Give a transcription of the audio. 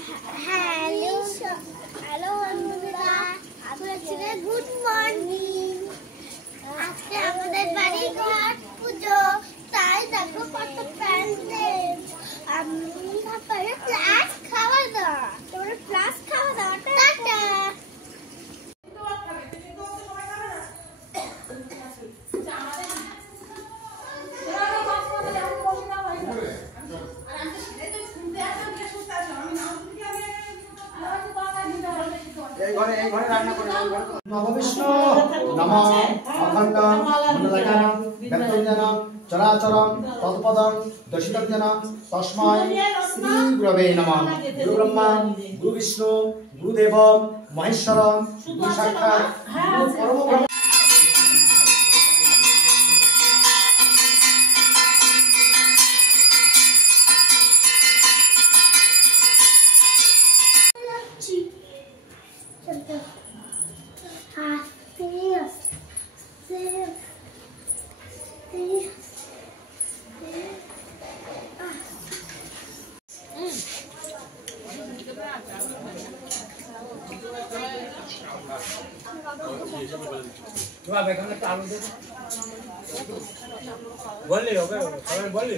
Hello hello বন্ধুরা, আপনাদের good morning. আজকে আমাদের বাড়ি ঘর পুজো, তাই দেখো কত প্যান্ডেল। আমি তারপরে প্লাস খাওয়া দাওয়া, তোমরা প্লাস খাওয়া দাওয়া টাটা। নববিষ্ণু নম অখণ্ড মণ্ডলাকারম ব্যক্তঞ্জনম চরাচরম তৎপদম দশিতজ্ঞনম তস্मै শ্রী গুরবে নমঃ। গুরু ব্রহ্মা গুরু বিষ্ণু গুরুদেব মহেশ্বরম গুরু সাক্ষাৎ গুরু পরম ব্রহ্ম। বললি হবে, সবাই বললি